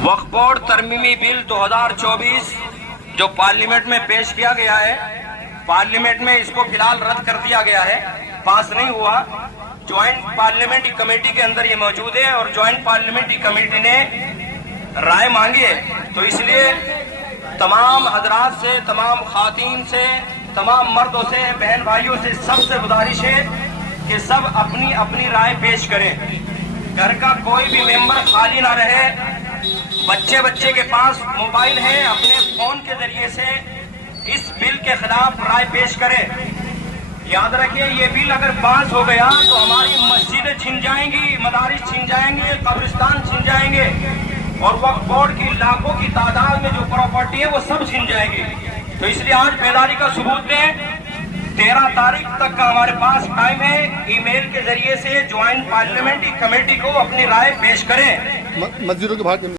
वक्फ board तरमीमी bill 2024 जो parliament में पेश किया गया है, पार्लियामेंट में इसको फिलहाल रद्द कर दिया गया है, पास नहीं हुआ। ज्वाइंट पार्लियामेंट्री कमेटी के अंदर ये मौजूद है और ज्वाइंट पार्लियामेंट्री कमेटी ने राय मांगी है। तो इसलिए तमाम हजरात से, तमाम खातीन से, तमाम मर्दों से, बहन भाइयों से सबसे गुजारिश है कि सब अपनी अपनी राय पेश करें। घर का कोई भी मेंबर खाली ना रहे। बच्चे के पास मोबाइल है, अपने फोन के जरिए से इस बिल के खिलाफ राय पेश करें। याद रखिए, ये बिल अगर पास हो गया तो हमारी मस्जिदें छिन जाएंगी, मदारिस छिन जाएंगे, कब्रिस्तान छिन जाएंगे और वक्फ बोर्ड की लाखों की तादाद में जो प्रॉपर्टी है वो सब छिन जाएगी। तो इसलिए आज बेदारी का सबूत दें। 13 तारीख तक का हमारे पास टाइम है। ईमेल के जरिए से ज्वाइंट पार्लियामेंट्री कमेटी को अपनी राय पेश करें। मस्जिदों के बाहर